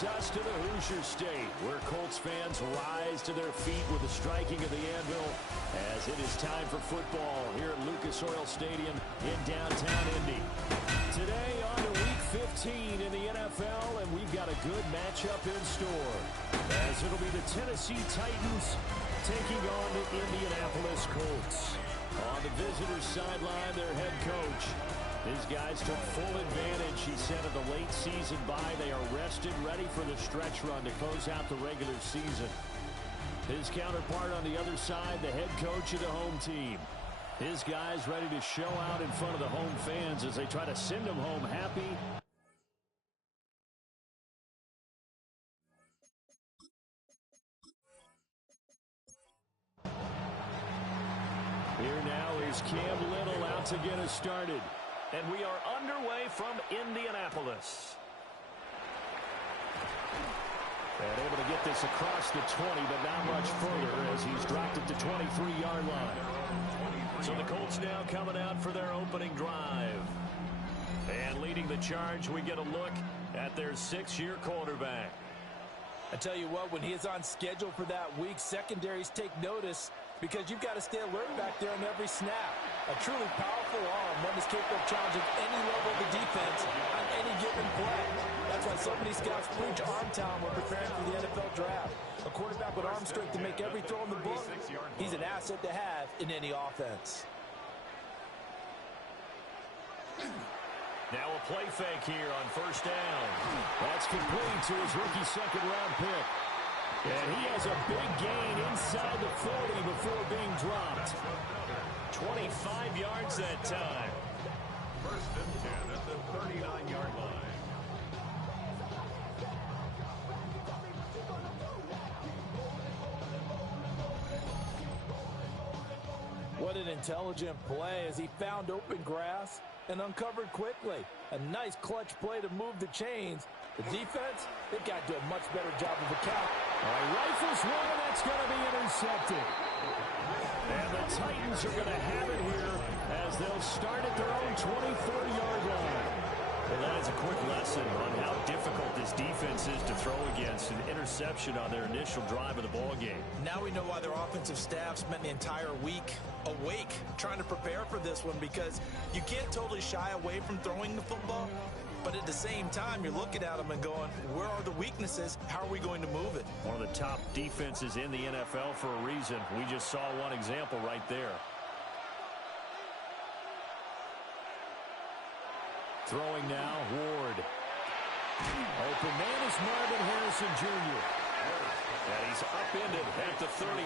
brings us to the Hoosier State, where Colts fans rise to their feet with the striking of the anvil as it is time for football here at Lucas Oil Stadium in downtown Indy. Today on to Week 15 in the NFL, and we've got a good matchup in store, as it'll be the Tennessee Titans taking on the Indianapolis Colts. On the visitors' sideline, their head coach. His guys took full advantage, he said, of the late season bye. They are rested, ready for the stretch run to close out the regular season. His counterpart on the other side, the head coach of the home team. His guys ready to show out in front of the home fans as they try to send them home happy. Here now is Cam Little out to get us started. And we are underway from Indianapolis. And able to get this across the 20, but not much further as he's dropped it to 23-yard line. So the Colts now coming out for their opening drive. And leading the charge, we get a look at their 6-year quarterback. I tell you what, when he is on schedule for that week, secondaries take notice because you've got to stay alert back there on every snap. A truly powerful arm, one that's capable of challenging any level of the defense on any given play. That's why so many scouts preach arm talent when preparing for the NFL draft. A quarterback with arm strength to make every throw in the book, he's an asset to have in any offense. Now a play fake here on first down. That's complete to his rookie second-round pick. And he has a big gain inside the 40 before being dropped. 25 yards that time. First and 10 at the 39-yard line. What an intelligent play as he found open grass and uncovered quickly. A nice clutch play to move the chains. The defense, they've got to do a much better job of account. Rifles one, and that's going to be intercepted. And the Titans are going to have it here as they'll start at their own 24-yard line. Well, that is a quick lesson on how difficult this defense is to throw against. An interception on their initial drive of the ballgame. Now we know why their offensive staff spent the entire week awake trying to prepare for this one, because you can't totally shy away from throwing the football. But at the same time, you're looking at them and going, where are the weaknesses? How are we going to move it? One of the top defenses in the NFL for a reason. We just saw one example right there. Throwing now, Ward. Open man is Marvin Harrison Jr. And he's upended at the 33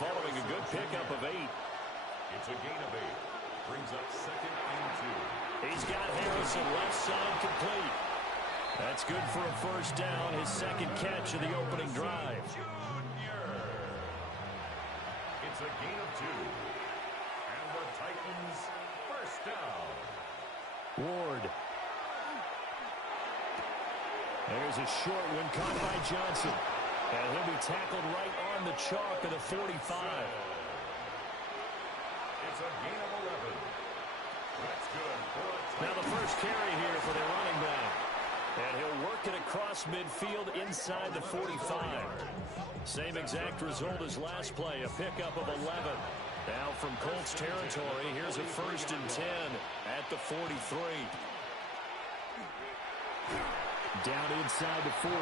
following a good pickup of 8. It's a gain of 8. Brings up second and 2. He's got Harrison left side complete. That's good for a first down, his second catch of the opening drive. It's a gain of 2. And the Titans first down. Ward. There's a short one caught by Johnson. And he'll be tackled right on the chalk of the 45. It's a gain of 11. That's good for a touchdown. Now the first carry here for the running back. And he'll work it across midfield inside the 45. Same exact result as last play, a pickup of 11. Now from Colts territory, here's a first and 10 at the 43. Down inside the 40.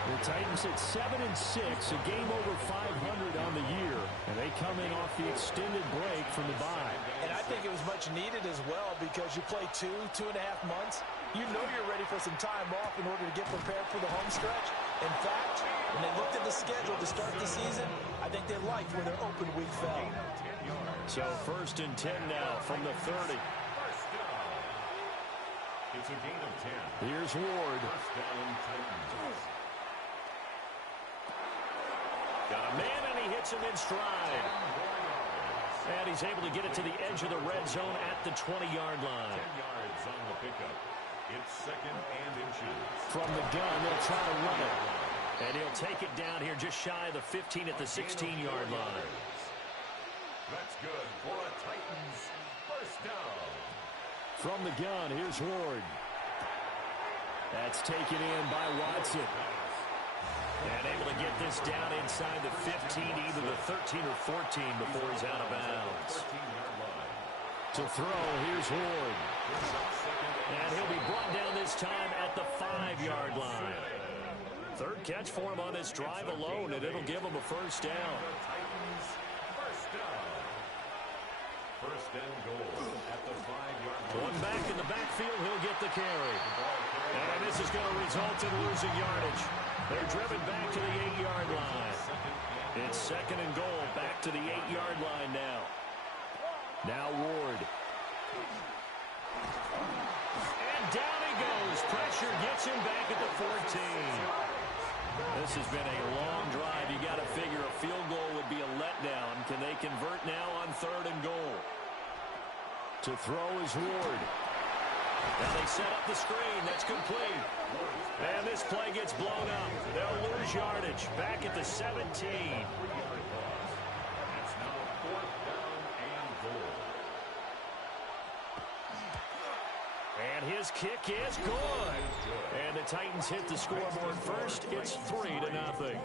The Titans at 7-6, a game over 500 on the year, and they come in off the extended break from the bye. And I think it was much needed as well, because you play 2.5 months. You know you're ready for some time off in order to get prepared for the home stretch. In fact, when they looked at the schedule to start the season, I think they liked where their open week fell. So first and 10 now from the 30. It's a gain of 10. Here's Ward. First down, Titans. Got a man, and he hits him in stride. And he's able to get it to the edge of the red zone at the 20-yard line. 10 yards on the pickup. It's second and inches. From the gun, they'll try to run it. And he'll take it down here just shy of the 15 at the 16-yard line. That's good for a Titans first down. From the gun, here's Ward. That's taken in by Watson. gets it. And able to get this down inside the 15, either the 13 or 14 before he's out of bounds. To throw, here's Ward. And he'll be brought down this time at the 5-yard line. Third catch for him on this drive alone, and it'll give him a first down. First and goal at the 5-yard line. One back in the backfield, he'll get the carry. And this is going to result in losing yardage. They're driven back to the 8-yard line. It's second and goal, back to the 8-yard line now. Now Ward. And down he goes. Pressure gets him back at the 14. This has been a long drive. You got to figure a field goal would be a letdown. Can they convert now on third and goal? To throw is Ward. Now they set up the screen. That's complete. And this play gets blown up. They'll lose yardage. Back at the 17. It's now 4th down and goal. And his kick is good. And the Titans hit the scoreboard first. It's 3-0.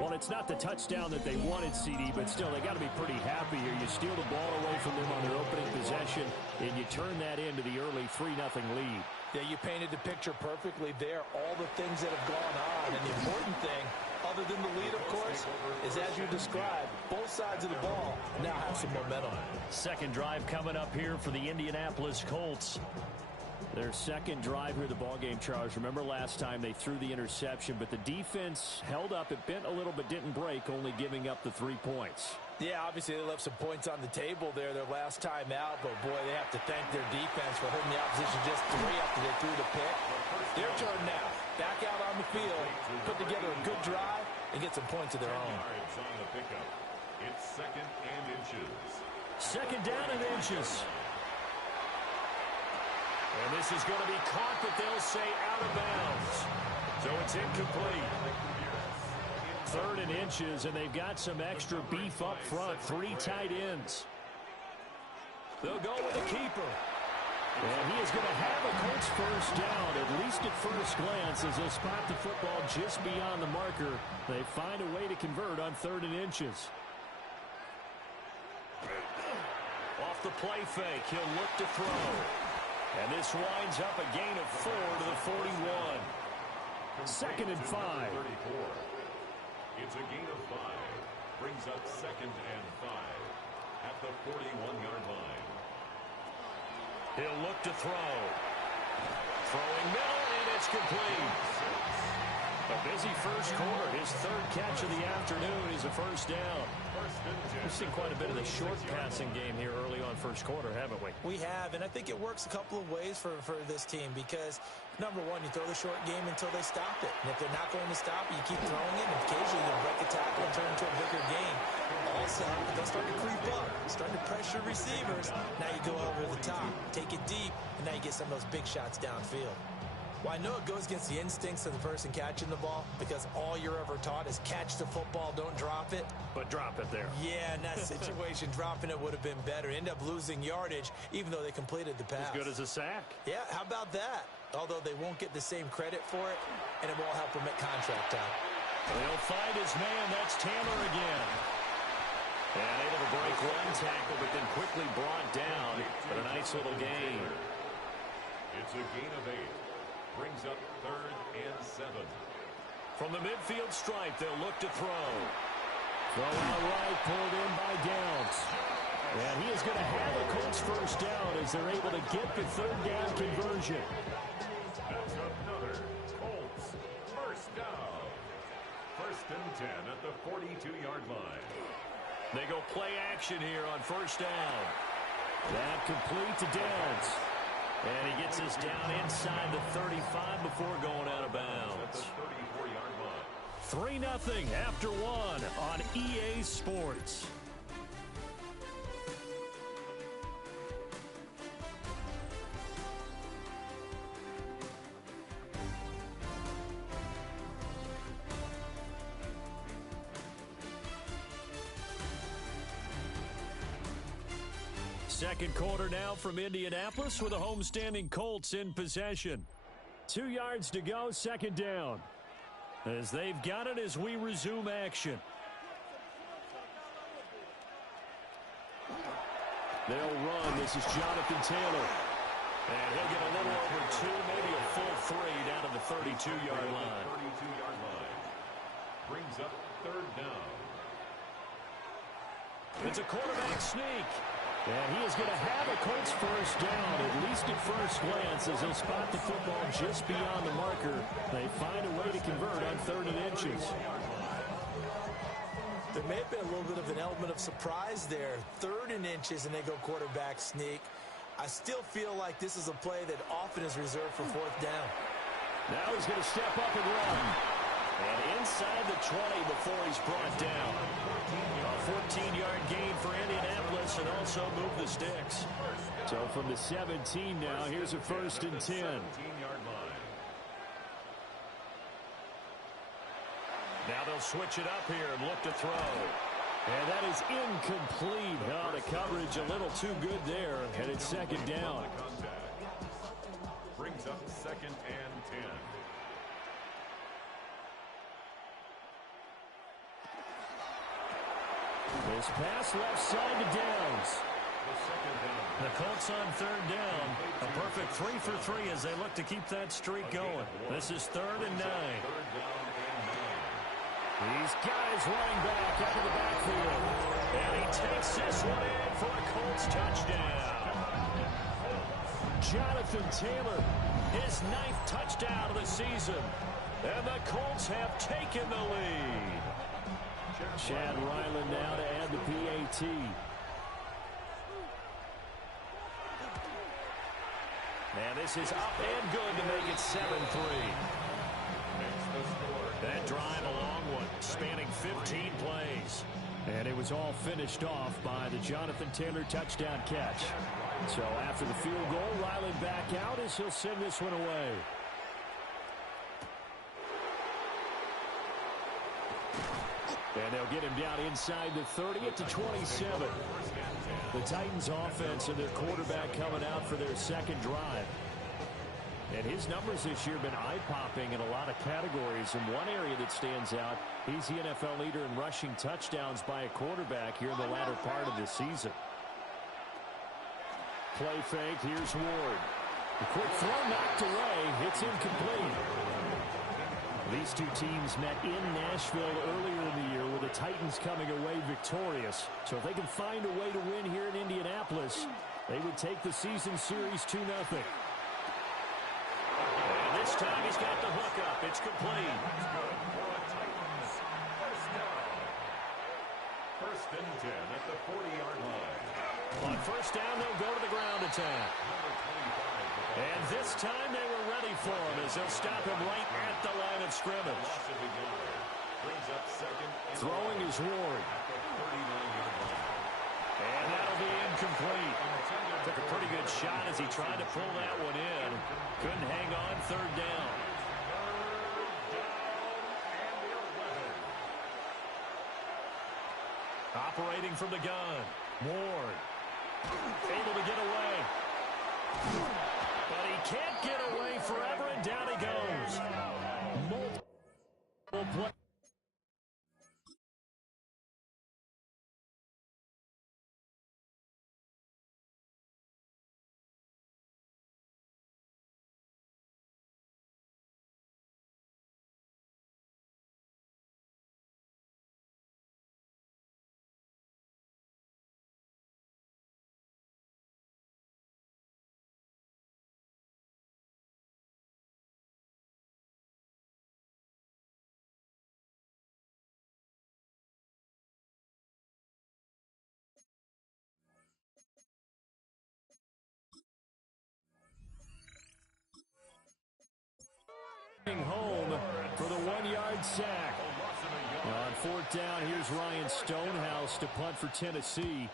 Well, it's not the touchdown that they wanted, CD, but still, they got to be pretty happy here. You steal the ball away from them on their opening possession, and you turn that into the early 3-0 lead. Yeah, you painted the picture perfectly there. All the things that have gone on. And the important thing, other than the lead, of course, is as you described, both sides of the ball now have some momentum. Second drive coming up here for the Indianapolis Colts. Their second drive here, the ball game, Charles. Remember last time they threw the interception, but the defense held up. It bent a little but didn't break, only giving up the 3 points. Yeah, obviously they left some points on the table there their last time out, but boy, they have to thank their defense for holding the opposition just 3 after they threw the pick. Their turn now. Back out on the field, put together a good drive, and get some points of their own. On the pickup. It's second and inches. Second down and inches. And this is going to be caught, but they'll say out of bounds. So it's incomplete. Third and inches, and they've got some extra beef up front. 3 tight ends. They'll go with the keeper. And he is going to have a Colts first down, at least at first glance, as they'll spot the football just beyond the marker. They find a way to convert on 3rd and inches. Off the play fake, he'll look to throw. And this winds up a gain of 4 to the 41. 2nd and 5. 34. It's a gain of 5. Brings up 2nd and 5 at the 41-yard line. He'll look to throw. Throwing middle, and it's complete. A busy first quarter. His 3rd catch of the afternoon is a first down. We've seen quite a bit of the short passing game here early on first quarter, haven't we? We have, and I think it works a couple of ways for this team because, number one, you throw the short game until they stop it. And if they're not going to stop it, you keep throwing it, and occasionally you'll break the tackle and turn into a bigger game. Also, they'll start to creep up, start to pressure receivers. Now you go over the top, take it deep, and now you get some of those big shots downfield. Well, I know it goes against the instincts of the person catching the ball because all you're ever taught is catch the football, don't drop it. But drop it there. Yeah, in that situation, dropping it would have been better. End up losing yardage, even though they completed the pass. As good as a sack. Yeah, how about that? Although they won't get the same credit for it, and it won't help them at contract time. He'll find his man. That's Tanner again. And able to break one tackle, but then quickly brought down. But a nice little gain. It's a gain of 8. Brings up 3rd and 7. From the midfield stripe, they'll look to throw. Throw out right, pulled in by Downs. And he is going to have a Colts first down as they're able to get the 3rd down conversion. That's another Colts first down. 1st and 10 at the 42-yard line. They go play action here on first down. That complete to Downs. And he gets us down inside the 35 before going out of bounds. 3-0 after 1 on EA Sports. Second quarter now from Indianapolis with the homestanding Colts in possession. 2 yards to go, second down. As they've got it as we resume action. They'll run. This is Jonathan Taylor. And he'll get a little over 2, maybe a full 3 down to the 32-yard line. 32-yard line. Brings up third down. It's a quarterback sneak. And he is going to have a Colts first down, at least at first glance, as he'll spot the football just beyond the marker. They find a way to convert on 3rd and inches. There may have been a little bit of an element of surprise there. 3rd and inches, and they go quarterback sneak. I still feel like this is a play that often is reserved for 4th down. Now he's going to step up and run. And inside the 20 before he's brought down. A 14-yard gain for Indianapolis and also move the sticks. So from the 17 now, here's a 1st and 10. 17-yard line. Now they'll switch it up here and look to throw. And that is incomplete. Oh, the coverage a little too good there. And it's 2nd down. Brings up 2nd and 10. This pass left side to Downs. The Colts on 3rd down. A perfect 3 for 3 as they look to keep that streak going. This is 3rd and 9. These guys running back out of the backfield. And he takes this one in for a Colts touchdown. Jonathan Taylor, his 9th touchdown of the season. And the Colts have taken the lead. Chad Ryland now to add the PAT. And this is up and good to make it 7-3. That drive a long one, spanning 15 plays. And it was all finished off by the Jonathan Taylor touchdown catch. So after the field goal, Ryland back out as he'll send this one away. And they'll get him down inside the 30 at the 27. The Titans offense and their quarterback coming out for their 2nd drive. And his numbers this year have been eye-popping in a lot of categories. In one area that stands out, he's the NFL leader in rushing touchdowns by a quarterback here in the latter part of the season. Play fake, here's Ward. The quick throw knocked away, it's incomplete. These two teams met in Nashville earlier in the year with the Titans coming away victorious. So if they can find a way to win here in Indianapolis, they would take the season series 2-0. And this time he's got the hook up. It's complete. First and 10 at the 40-yard line. On 1st down, they'll go to the ground attack. And this time they were ready for him as they'll stop him right at the line of scrimmage. Throwing is Ward. And that'll be incomplete. Took a pretty good shot as he tried to pull that one in. Couldn't hang on 3rd down. Operating from the gun. Ward. Able to get away. But he can't get away forever, and down he goes. Multiple play. Home for the 1-yard sack. On 4th down, here's Ryan Stonehouse to punt for Tennessee.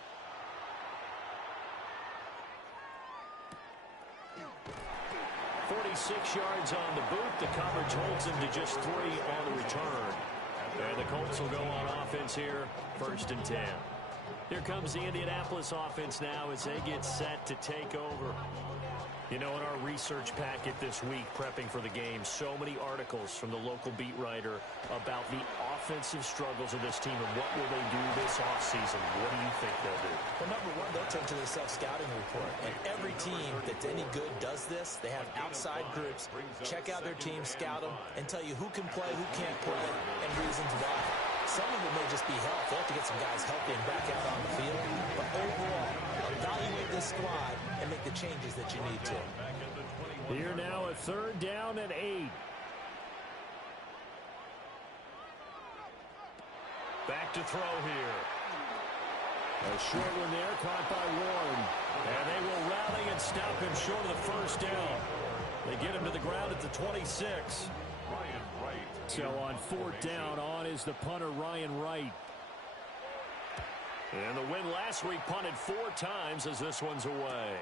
"46 yards on the boot. The coverage holds him to just 3 on the return. And the Colts will go on offense here, 1st and 10. Here comes the Indianapolis offense now as they get set to take over. You know, in our research packet this week, prepping for the game, so many articles from the local beat writer about the offensive struggles of this team and what will they do this offseason. What do you think they'll do? Well, number one, they'll turn to the self-scouting report. And every team that's any good does this. They have outside groups, check out their team, scout them, and tell you who can play, who can't play, and reasons why. Some of it may just be health. They have to get some guys healthy and back out on the field. But overall, evaluate this squad and make the changes that you need to. Here now, a third down and 8. Back to throw here. A short one there, caught by Warren. And they will rally and stop him short of the first down. They get him to the ground at the 26. So on fourth down, on is the punter, Ryan Wright. And the win last week punted 4 times as this one's away.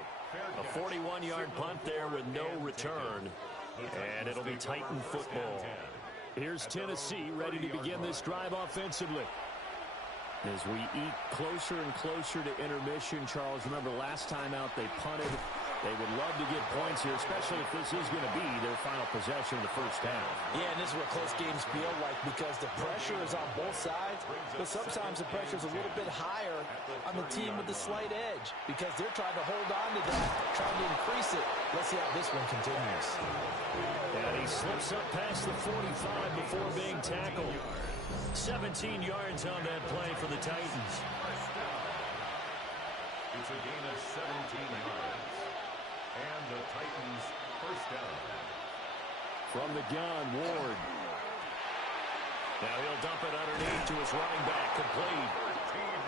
A 41-yard punt there with no return. And it'll be Titan football. Here's Tennessee ready to begin this drive offensively. As we eat closer and closer to intermission, Charles, remember last time out they punted. They would love to get points here, especially if this is going to be their final possession of the first half. Yeah, and this is what close games feel like because the pressure is on both sides, but sometimes the pressure is a little bit higher on the team with the slight edge because they're trying to hold on to that, trying to increase it. Let's see how this one continues. And he slips up past the 45 before being tackled. 17 yards on that play for the Titans. It's a gain of 17 yards. And the Titans first down. From the gun, Ward. Now he'll dump it underneath to his running back, complete.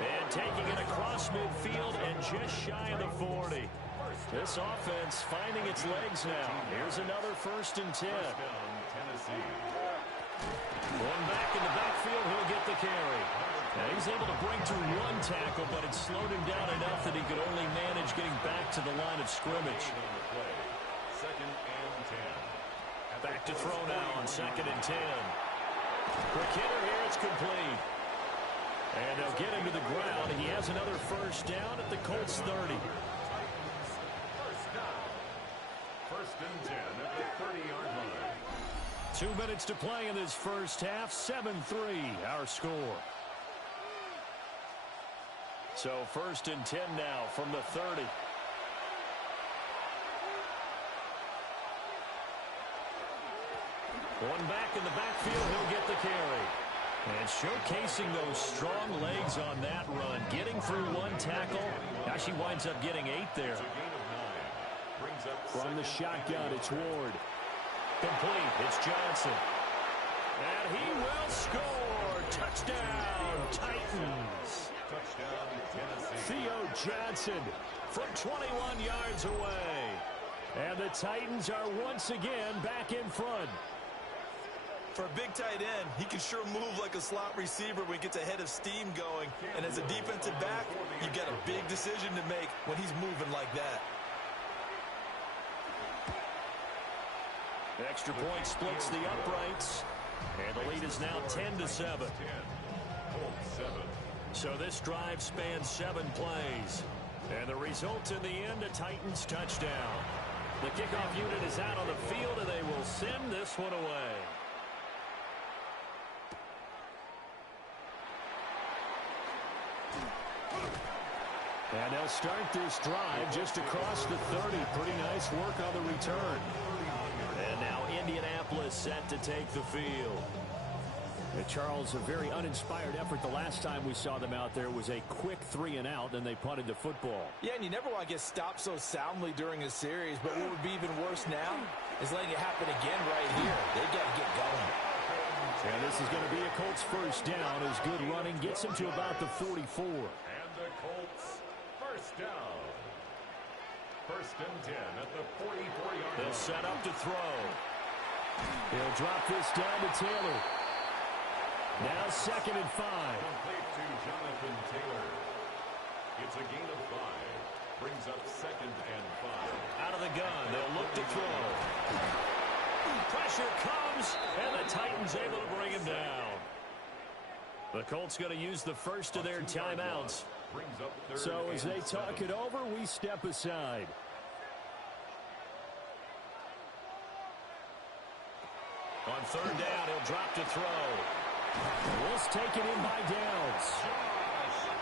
And taking it across midfield and just shy of the 40. This offense finding its legs now. Here's another 1st and 10. One back in the backfield, he'll get the carry. Now he's able to bring to 1 tackle, but it slowed him down enough that he could only manage getting back to the line of scrimmage. Second and 10. Back to throw now on 2nd and 10. Quick hitter here, it's complete. And they'll get him to the ground. He has another first down at the Colts 30. First down. 1st and 10 at the 30-yard line. 2 minutes to play in this first half. 7-3 our score. So 1st and 10 now from the 30. One back in the backfield, he'll get the carry. And showcasing those strong legs on that run. Getting through 1 tackle. Actually winds up getting 8 there. From the shotgun, it's Ward. Complete, it's Johnson. And he will score. Touchdown, Titans. Touchdown, Tennessee. Theo Johnson from 21 yards away. And the Titans are once again back in front. For a big tight end, he can sure move like a slot receiver when he gets a head of steam going. And as a defensive back, you've got a big decision to make when he's moving like that. Extra point splits the uprights. And the lead is now 10-7. So this drive spans 7 plays. And the result in the end, a Titans touchdown. The kickoff unit is out on the field, and they will send this one away. And they'll start this drive just across the 30. Pretty nice work on the return. And now Indianapolis set to take the field. And Charles, a very uninspired effort. The last time we saw them out there was a quick 3 and out, and they punted the football. Yeah, and you never want to get stopped so soundly during a series, but what would be even worse now is letting it happen again right here. They've got to get going. And this is going to be a Colts first down as good running gets him to about the 44. And the Colts first down. 1st and 10 at the 44-yard line. They'll set up to throw. He'll drop this down to Taylor. Now 2nd and 5. Complete to Jonathan Taylor. It's a gain of 5. Brings up 2nd and 5. Out of the gun, they'll look to throw. Pressure comes, and the Titans able to bring him down. The Colts going to use the first of their timeouts. So as they talk it over, we step aside. On third down, he'll drop to throw. Wolves take it in by Downs.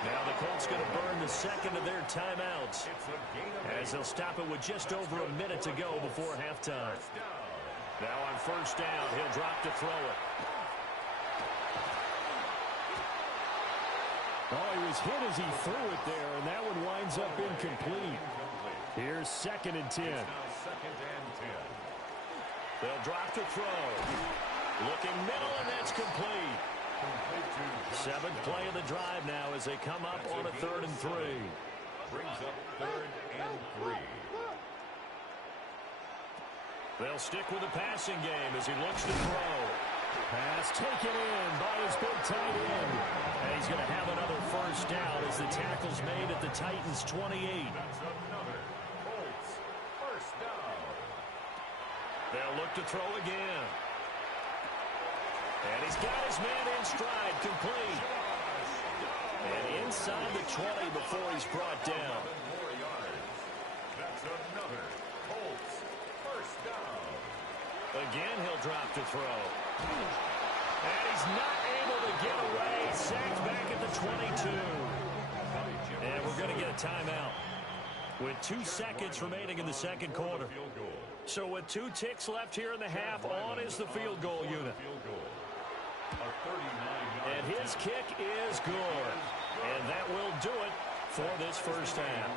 Now the Colts going to burn the second of their timeouts as they'll stop it with just over a minute to go before halftime. Now on first down, he'll drop to throw it. Oh, he was hit as he threw it there, and that one winds up incomplete. Here's 2nd and 10. They'll drop to throw. Looking middle, and that's complete. 7th play of the drive now as they come up on a 3rd and 3. Brings up 3rd and 3. They'll stick with the passing game as he looks to throw. Pass taken in by his big tight end. And he's going to have another first down as the tackle's made at the Titans' 28. That's another Colts first down. They'll look to throw again. And he's got his man in stride, complete. And inside the 20 before he's brought down. More yards. That's another Colts first down. Again, he'll drop to throw. And he's not able to get away. Sacked back at the 22. And we're going to get a timeout with 2 seconds remaining in the second quarter. So with 2 ticks left here in the half, on is the field goal unit. And his kick is good. And that will do it for this first half.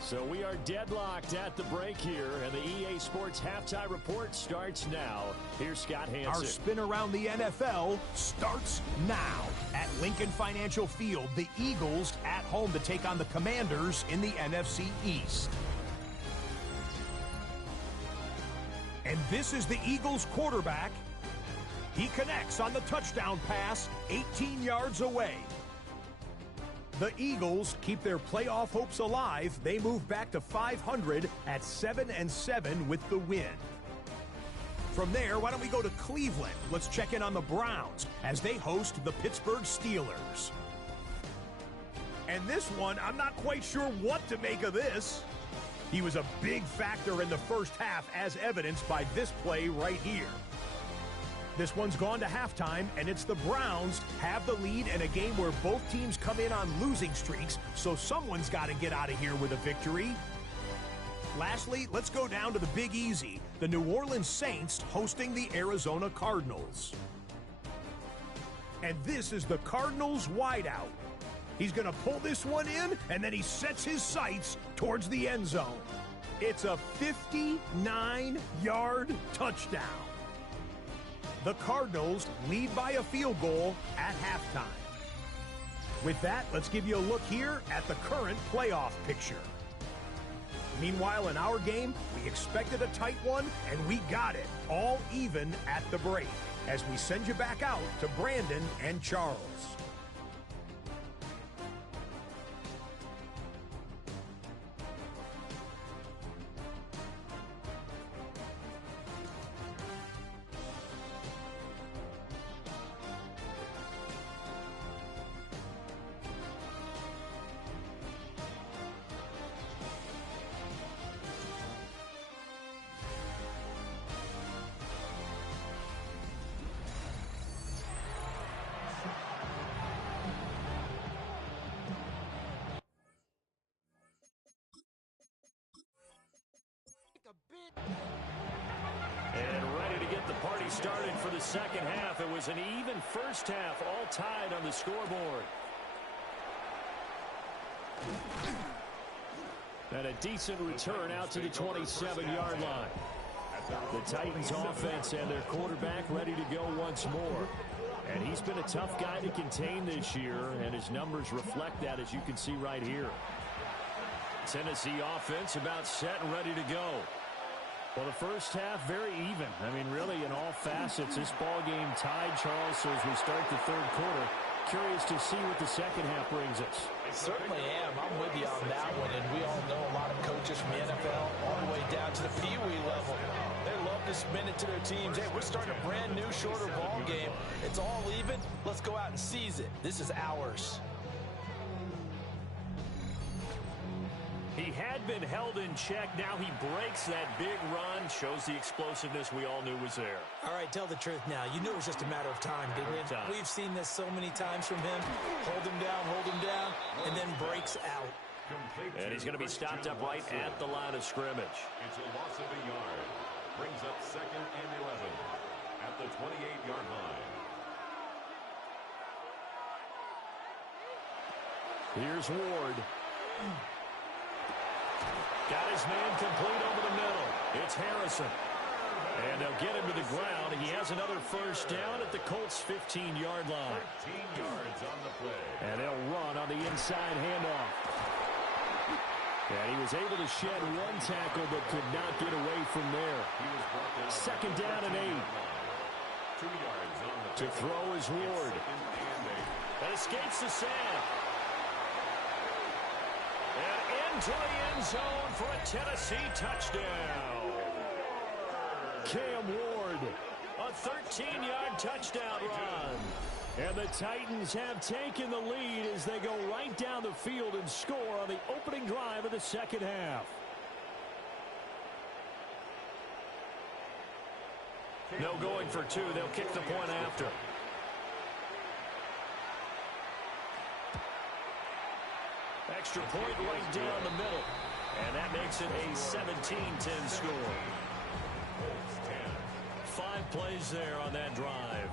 So we are deadlocked at the break here, and the EA Sports Halftime Report starts now. Here's Scott Hansen. Our spin around the NFL starts now. At Lincoln Financial Field, the Eagles at home to take on the Commanders in the NFC East. And this is the Eagles quarterback. He connects on the touchdown pass 18 yards away. The Eagles keep their playoff hopes alive. They move back to 500 at 7-7 with the win. From there, why don't we go to Cleveland? Let's check in on the Browns as they host the Pittsburgh Steelers. And this one, I'm not quite sure what to make of this. He was a big factor in the first half, as evidenced by this play right here. This one's gone to halftime, and it's the Browns have the lead in a game where both teams come in on losing streaks, so someone's got to get out of here with a victory. Lastly, let's go down to the Big Easy, the New Orleans Saints hosting the Arizona Cardinals. And this is the Cardinals wideout. He's going to pull this one in, and then he sets his sights towards the end zone. It's a 59-yard touchdown. The Cardinals lead by a field goal at halftime. With that, let's give you a look here at the current playoff picture. Meanwhile, in our game, we expected a tight one, and we got it, all even at the break, as we send you back out to Brandon and Charles. And ready to get the party started for the second half. It was an even first half, all tied on the scoreboard. And a decent return out to the 27-yard line. The Titans offense and their quarterback ready to go once more. And he's been a tough guy to contain this year, and his numbers reflect that, as you can see right here. Tennessee offense about set and ready to go. Well, the first half, very even. I mean, really, in all facets, this ball game tied, Charles. So as we start the third quarter, curious to see what the second half brings us. I certainly am. I'm with you on that one. And we all know a lot of coaches from the NFL all the way down to the Pee Wee level. They love to spin it to their teams. Hey, we're starting a brand new, shorter ball game. It's all even. Let's go out and seize it. This is ours. He had been held in check. Now he breaks that big run, shows the explosiveness we all knew was there. All right, tell the truth now. You knew it was just a matter of time, didn't you? We've seen this so many times from him. Hold him down, and then breaks out. And he's going to be stopped up right at the line of scrimmage. It's a loss of a yard. Brings up 2nd and 11 at the 28-yard line. Here's Ward. Got his man complete over the middle. It's Harrison. And they'll get him to the ground. He has another first down at the Colts' 15-yard line. 13 yards on the play. And they'll run on the inside handoff. And he was able to shed one tackle but could not get away from there. 2nd down and 8. 2 yards on the to throw is Ward. That escapes the sack. And into the end zone for a Tennessee touchdown. Cam Ward, a 13-yard touchdown run. And the Titans have taken the lead as they go right down the field and score on the opening drive of the second half. No going for two. They'll kick the point after. Extra point right down the middle. And that makes it a 17-10 score. 5 plays there on that drive.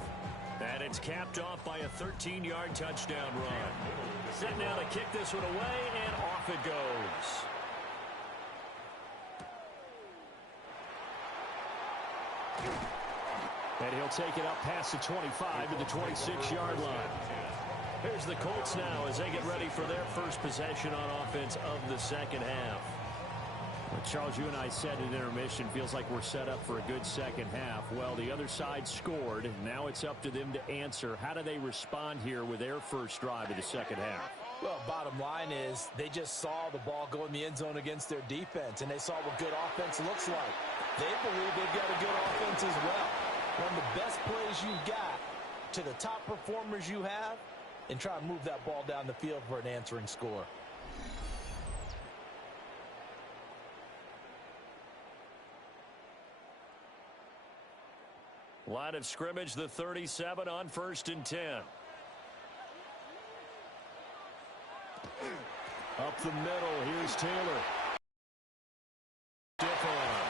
And it's capped off by a 13-yard touchdown run. Set now to kick this one away, and off it goes. And he'll take it up past the 25 to the 26-yard line. Here's the Colts now as they get ready for their first possession on offense of the second half. Well, Charles, you and I said at intermission, feels like we're set up for a good second half. Well, the other side scored. Now it's up to them to answer. How do they respond here with their first drive of the second half? Well, bottom line is they just saw the ball go in the end zone against their defense, and they saw what good offense looks like. They believe they've got a good offense as well. One of the best plays you've got to the top performers you have, and try and move that ball down the field for an answering score. Line of scrimmage, the 37 on 1st and 10. Up the middle, here's Taylor. Stiff arm.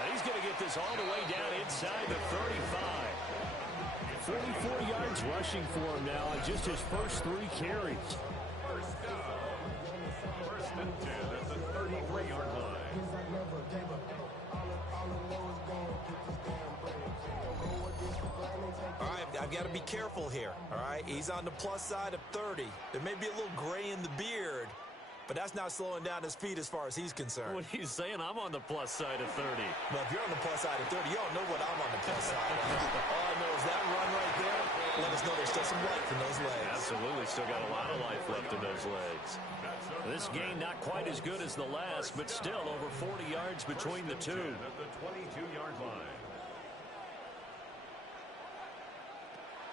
And he's going to get this all the way down inside the 35. 44 yards rushing for him now on just his first 3 carries. First down. 1st and 10 at the 33-yard line. All right, I've got to be careful here, all right? He's on the plus side of 30. There may be a little gray in the beard, but that's not slowing down his feet as far as he's concerned. What are you saying? I'm on the plus side of 30. Well, if you're on the plus side of 30, you don't know what I'm on the plus side of. All I know is that run right there, let us know there's still some life in those legs. Absolutely, still got a lot of life left in those legs. This game not quite as good as the last, but still over 40 yards between the two. At the 22-yard line.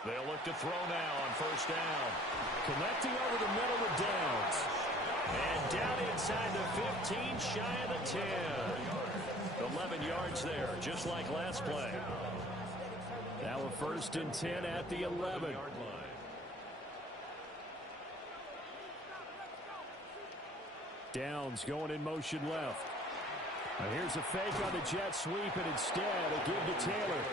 They'll look to throw now on first down. Connecting over the middle with Downs. And down inside the 15, shy of the 10. 11 yards there, just like last play. Now a 1st and 10 at the 11. Downs going in motion left. Now here's a fake on the jet sweep, and instead a give to Taylor.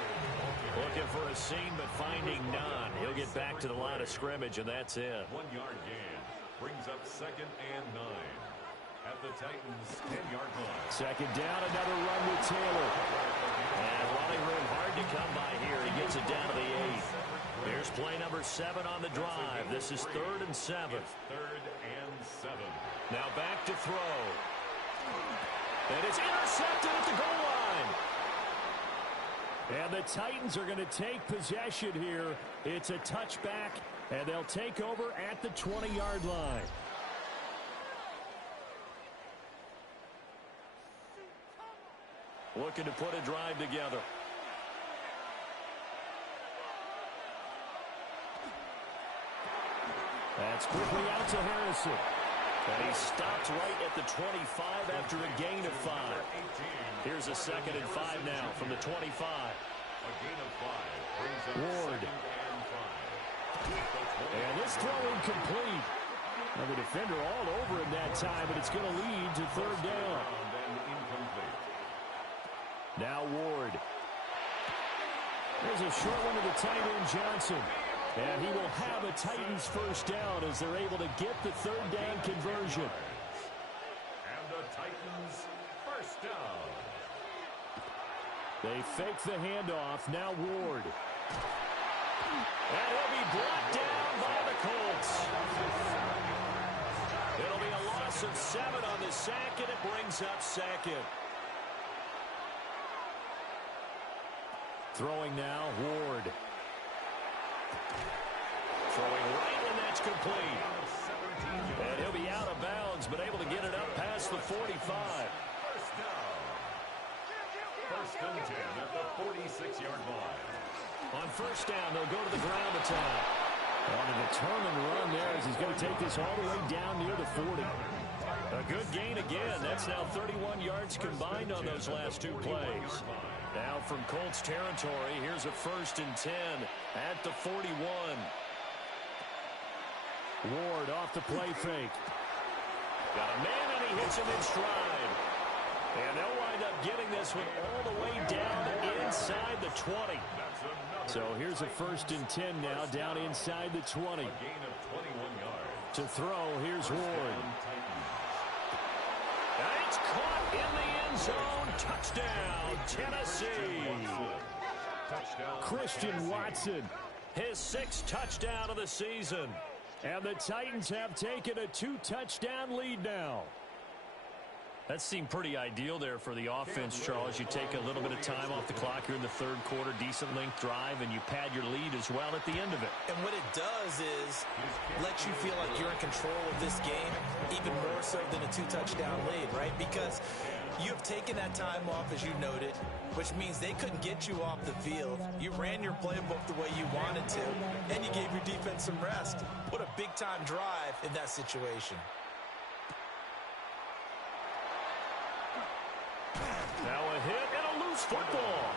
Looking for a seam, but finding none. He'll get back to the line of scrimmage, and that's it. 1-yard gain brings up 2nd and 9 at the Titans' 10-yard line. 2nd down, another run with Taylor. And running room hard to come by here. He gets it down to the 8. Here's play number 7 on the drive. This is 3rd and 7. It's 3rd and 7. Now back to throw. And it's intercepted at the goal line. And the Titans are going to take possession here. It's a touchback, and they'll take over at the 20-yard line. Looking to put a drive together. That's quickly out to Harrison. And he stopped right at the 25 after a gain of 5. Here's a 2nd and 5 now from the 25. A gain of 5 brings up Ward. 2nd and 5. And this throw incomplete. Now the defender all over him that time, but it's going to lead to 3rd down. Now Ward. There's a short one to the tight end, Johnson. And he will have a Titans 1st down as they're able to get the 3rd down conversion. And the Titans 1st down. They fake the handoff. Now Ward. And he'll be brought down by the Colts. It'll be a loss of 7 on the sack, and it brings up 2nd. Throwing now, Ward. Throwing right, and that's complete. And he'll be out of bounds, but able to get it up past the 45. 1st down. 1st and 10 at the 46-yard line. On 1st down, they'll go to the ground attack. On a determined run there as he's going to take this all the way down near the 40. A good gain again. That's now 31 yards combined on those last 2 plays. Now from Colts territory, here's a 1st and 10 at the 41. Ward off the play fake. Got a man, and he hits him in stride. And they'll wind up getting this one all the way down inside the 20. So here's a 1st and 10 now down inside the 20. A gain of 21 yards. To throw, here's Ward. And it's caught in the end zone. Touchdown, Tennessee. Touchdown. Christian Watson, his 6th touchdown of the season. And the Titans have taken a 2-touchdown lead now. That seemed pretty ideal there for the offense, Charles. You take a little bit of time off the clock here in the 3rd quarter, decent length drive, and you pad your lead as well at the end of it. And what it does is let you feel like you're in control of this game, even more so than a 2-touchdown lead, right? Because you have taken that time off, as you noted, which means they couldn't get you off the field. You ran your playbook the way you wanted to, and you gave your defense some rest. What a big-time drive in that situation. Now a hit and a loose football.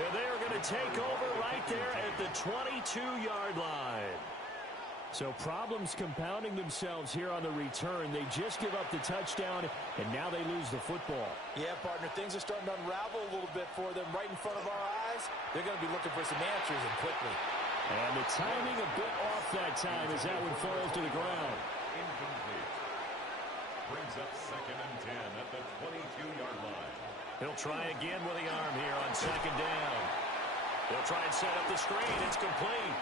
And they are going to take over right there at the 22-yard line. So problems compounding themselves here on the return. They just give up the touchdown, and now they lose the football. Yeah, partner, things are starting to unravel a little bit for them right in front of our eyes. They're going to be looking for some answers, and quickly. And the timing a bit off that time as that one falls to the ground. Incomplete. Brings up 2nd and 10 at the 22-yard line. He'll try again with the arm here on 2nd down. They'll try and set up the screen. It's complete.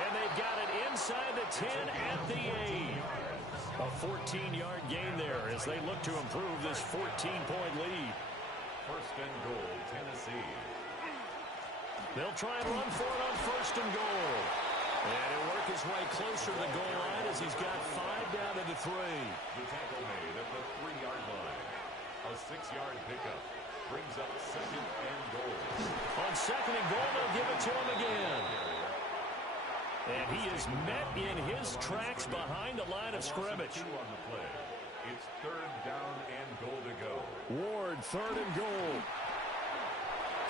And they've got it inside the 10 at the 8. A 14-yard gain there as they look to improve this 14-point lead. 1st and goal, Tennessee. They'll try and run for it on 1st and goal. And he'll work his way closer to the goal line as he's got 5 down to the 3. The tackle made at the 3-yard line. A 6-yard pickup brings up 2nd and goal. On 2nd and goal, they'll give it to him again. And he is met in his tracks behind the line of scrimmage. On the play. It's 3rd down and goal to go. Ward, 3rd and goal.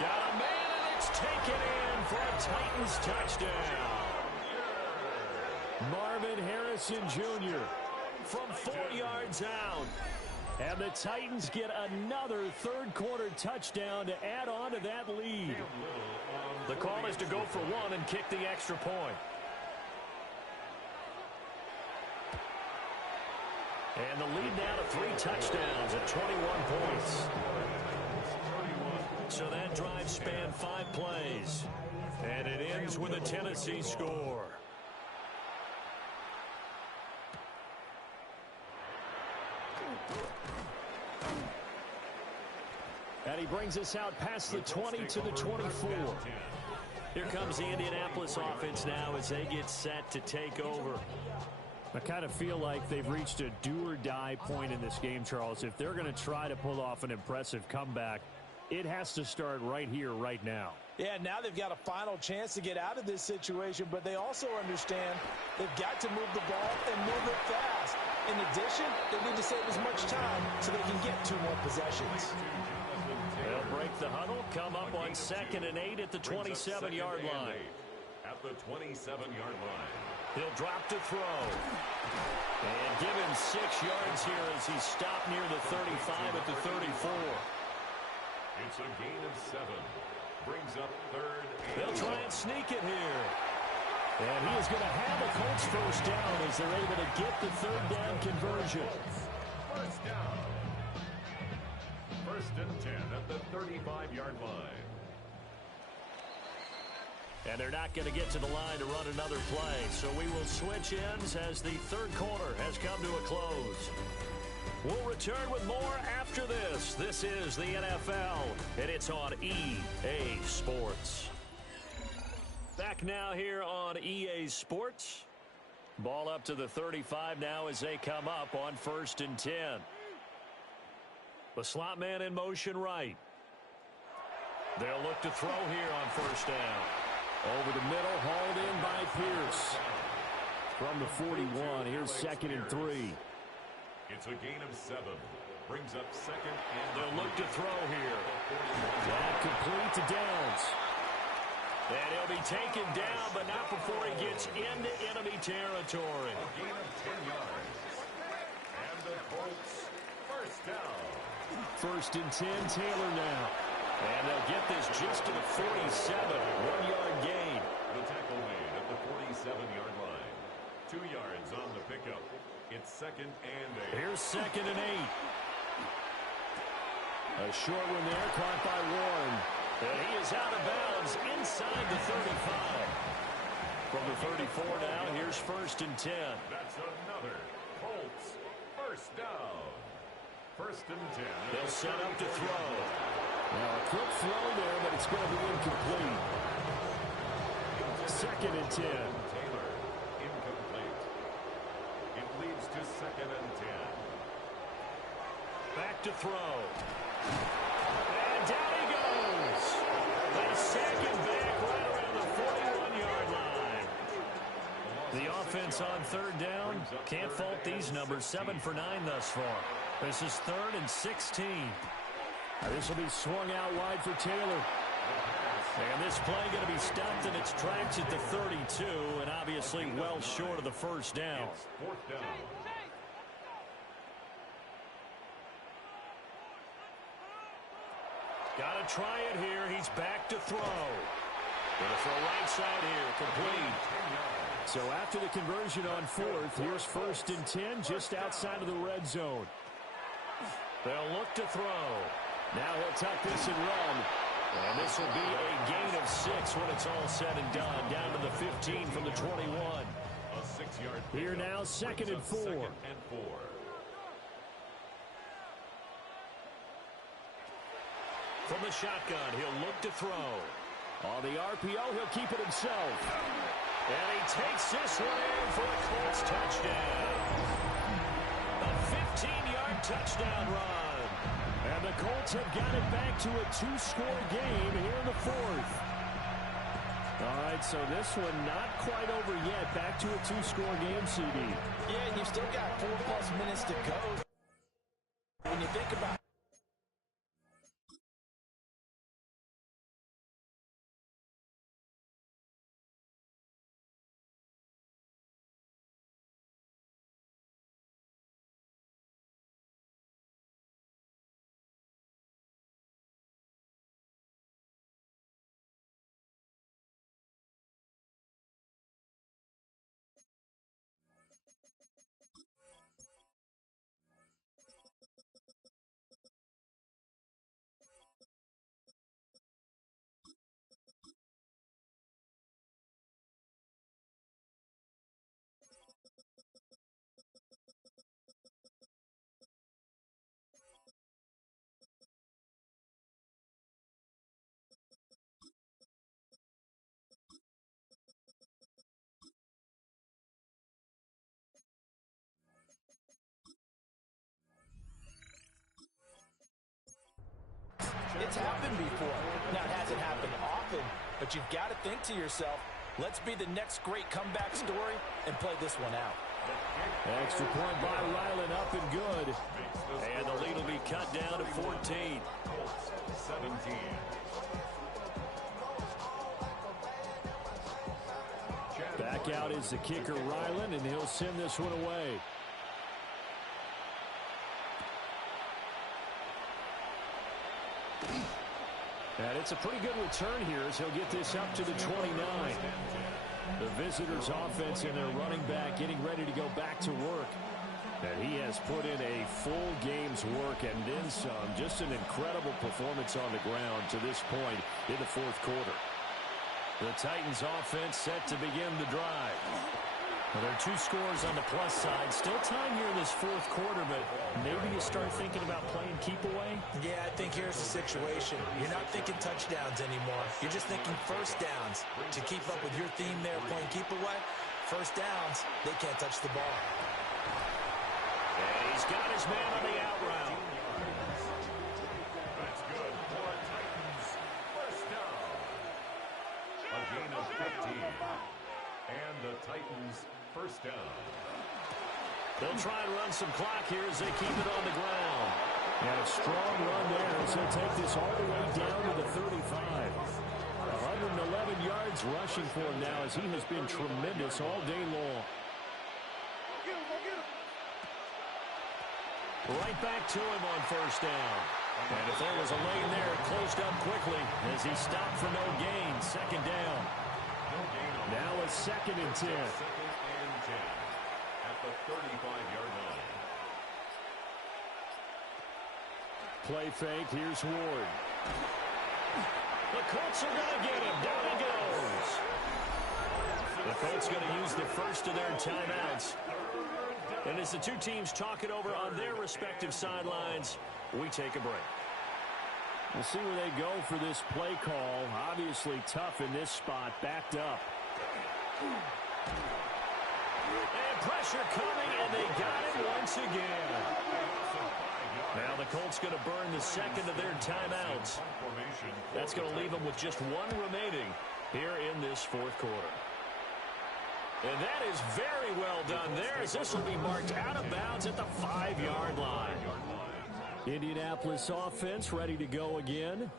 Got a man, and it's taken in for a Titans touchdown. Marvin Harrison Jr. from 4 yards out. And the Titans get another 3rd quarter touchdown to add on to that lead. The call is to go for 1 and kick the extra point. And the lead now to 3 touchdowns at 21 points. So that drive spanned 5 plays. And it ends with a Tennessee score. And he brings us out past the 20 to the 24. Here comes the Indianapolis offense now as they get set to take over. I kind of feel like they've reached a do-or-die point in this game, Charles. If they're going to try to pull off an impressive comeback, it has to start right here, right now. Yeah, now they've got a final chance to get out of this situation, but they also understand they've got to move the ball and move it fast. In addition, they need to save as much time so they can get 2 more possessions. They'll break the huddle, come up on 2nd and 8 at the 27-yard line. At the 27-yard line. He'll drop to throw. And give him 6 yards here as he stopped near the 35 at the 34. It's a gain of 7. Brings up 3rd. They'll try and sneak it here. And he is going to have a Colts first down as they're able to get the 3rd down conversion. First down. 1st and 10 at the 35-yard line. And they're not going to get to the line to run another play. So we will switch ends as the 3rd quarter has come to a close. We'll return with more after this. This is the NFL, and it's on EA Sports. Back now here on EA Sports. Ball up to the 35 now as they come up on 1st and 10. The slot man in motion right. They'll look to throw here on 1st down. Over the middle, hauled in by Pierce. From the 41, here's 2nd and 3. It's a gain of 7. Brings up 2nd and they'll look to throw here. That complete to Downs. And he'll be taken down, but not before he gets into enemy territory. A gain of 10 yards. And the Colts first down. 1st and 10, Taylor now. And they'll get this just to the 47, 1-yard gain. The tackle made at the 47-yard line. 2 yards on the pickup. It's 2nd and 8. Here's 2nd and 8. A short one there, caught by Warren. And he is out of bounds inside the 35. From the 34 now, here's 1st and 10. That's another Colts first down. 1st and 10. They'll set up to throw. Now a quick throw there, but it's going to be incomplete. 2nd and 10. Taylor, incomplete. It leads to 2nd and 10. Back to throw. And down he goes. They sack him back right around the 41-yard line. The offense on 3rd down. Can't fault these numbers. 7 for 9 thus far. This is 3rd and 16. This will be swung out wide for Taylor. And this play going to be stopped in its tracks at the 32, and obviously well short of the first down. It's 4th down. Got to try it here. He's back to throw. Going to throw right side here, complete. So after the conversion on 4th, here's 1st and 10 just outside of the red zone. They'll look to throw. Now he'll tuck this and run. And this will be a gain of 6 when it's all said and done. Down to the 15 from the 21. A 6-yard Here now, 2nd and 4. 2nd and 4. From the shotgun, he'll look to throw. On the RPO, he'll keep it himself. And he takes this one in for a Colts touchdown. A 15-yard touchdown run. And the Colts have got it back to a 2-score game here in the 4th. All right, so this one not quite over yet. Back to a 2-score game, CD. Yeah, and you've still got 4+ minutes to go. When you think about But you've got to think to yourself, let's be the next great comeback story and play this one out. Extra point by Ryland, up and good. And the lead will be cut down to 14. 17. Back out is the kicker, Ryland, and he'll send this one away. And it's a pretty good return here as he'll get this up to the 29. The visitors' offense and their running back getting ready to go back to work. And he has put in a full game's work and then some. Just an incredible performance on the ground to this point in the fourth quarter. The Titans' offense set to begin the drive. Well, there are 2 scores on the plus side. Still time here in this fourth quarter, but maybe you start thinking about playing keep away? Yeah, I think here's the situation. You're not thinking touchdowns anymore. You're just thinking first downs. To keep up with your theme there, playing keep away, first downs, they can't touch the ball. And he's got his man on the out route. That's good for Titans. First down. A gain of 15. And the Titans first down. They'll try and run some clock here as they keep it on the ground. And a strong run there as he'll take this all the way down to the 35. 111 yards rushing for him now as he has been tremendous all day long. Right back to him on first down. And if there was a lane there, it closed up quickly as he stopped for no gain. Second down. Now a 2nd and 10. Second and 10 at the 35-yard line. Play fake. Here's Ward. The Colts are going to get him. Down he goes. The Colts going to use the first of their timeouts. And as the two teams talk it over on their respective sidelines, we take a break. We'll see where they go for this play call. Obviously tough in this spot. Backed up. And pressure coming, and they got it once again. Now the Colts going to burn the second of their timeouts. That's going to leave them with just one remaining here in this fourth quarter. And that is very well done there as this will be marked out of bounds at the 5-yard line. Indianapolis offense ready to go again.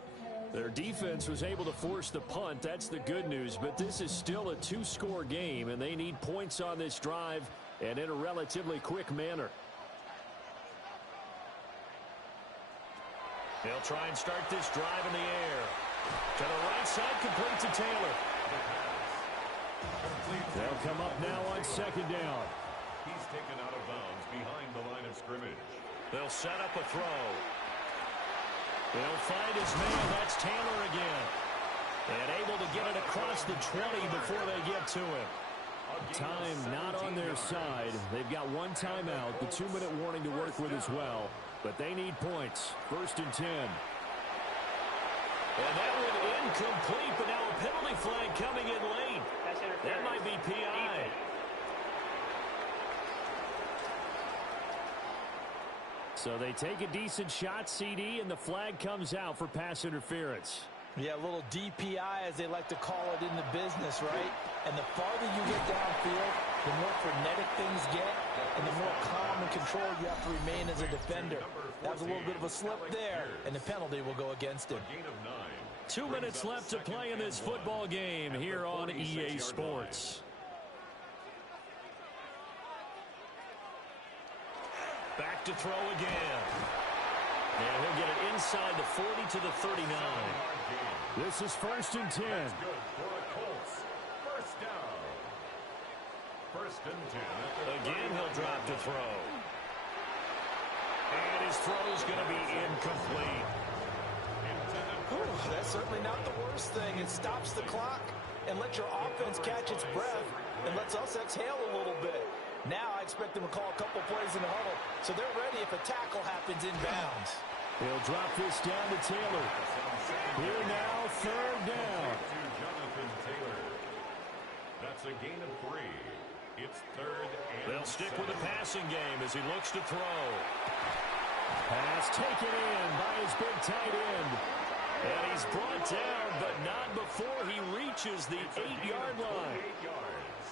Their defense was able to force the punt. That's the good news, but this is still a 2-score game, and they need points on this drive and in a relatively quick manner. They'll try and start this drive in the air. To the right side, complete to Taylor. They'll come up now on second down. He's taken out of bounds behind the line of scrimmage. They'll set up a throw. They'll find his man. That's Taylor again. And able to get it across the 20 before they get to him. Time not on their side. They've got one timeout, the 2-minute warning to work with as well. But they need points. First and 10. And that one incomplete, but now a penalty flag coming in late. That might be PI. So they take a decent shot, CD, and the flag comes out for pass interference. Yeah, a little DPI, as they like to call it in the business, right? And the farther you get downfield, the more frenetic things get, and the more calm and controlled you have to remain as a defender. That was a little bit of a slip there, and the penalty will go against him. 2 minutes left to play in this football game here on EA Sports. Back to throw again. And he'll get it inside the 40 to the 39. This is first and 10. That's good for the Colts. First down. First and 10. Again, he'll drop to throw. And his throw's going to be incomplete. That's certainly not the worst thing. It stops the clock and lets your offense catch its breath and lets us exhale a little bit. Now I expect them to call a couple plays in the huddle, so they're ready if a tackle happens inbounds. He'll drop this down to Taylor. Here now, third down. To Jonathan Taylor. That's a gain of 3. It's third and They'll stick 7. with the passing game as he looks to throw. Pass taken in by his big tight end. And he's brought down, but not before he reaches the 8-yard line. 8 yards.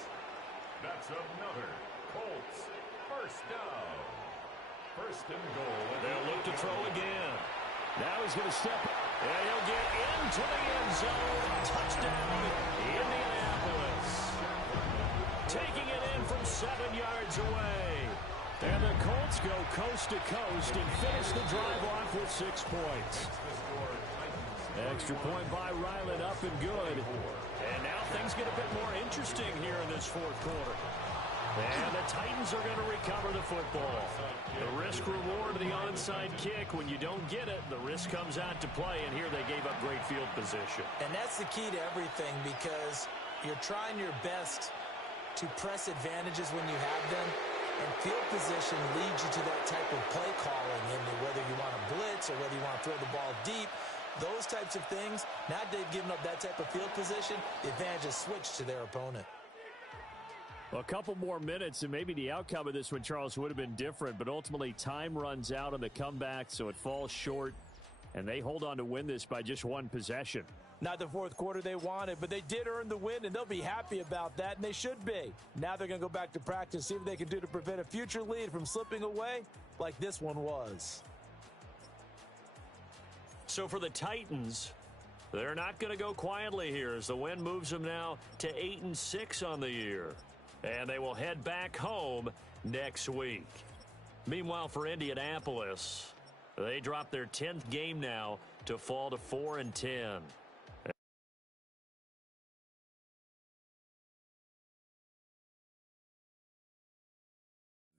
That's another Colts first down. First and goal. They'll look to throw again. Now he's going to step, and he'll get into the end zone. Touchdown, Indianapolis. Taking it in from 7 yards away. And the Colts go coast to coast and finish the drive off with 6 points. Extra point by Ryland, up and good. And now things get a bit more interesting here in this fourth quarter. And the Titans are going to recover the football. The risk-reward of the onside kick. When you don't get it, the risk comes out to play, and here they gave up great field position. And that's the key to everything, because you're trying your best to press advantages when you have them, and field position leads you to that type of play calling, and whether you want to blitz or whether you want to throw the ball deep, those types of things. Now they've given up that type of field position, the advantage is switched to their opponent. A couple more minutes, and maybe the outcome of this one, Charles, would have been different, but ultimately time runs out on the comeback, so it falls short, and they hold on to win this by just 1 possession. Not the fourth quarter they wanted, but they did earn the win, and they'll be happy about that, and they should be. Now they're going to go back to practice, see what they can do to prevent a future lead from slipping away like this one was. So for the Titans, they're not going to go quietly here as the win moves them now to 8-6 on the year. And they will head back home next week. Meanwhile, for Indianapolis, they drop their 10th game now to fall to 4-10.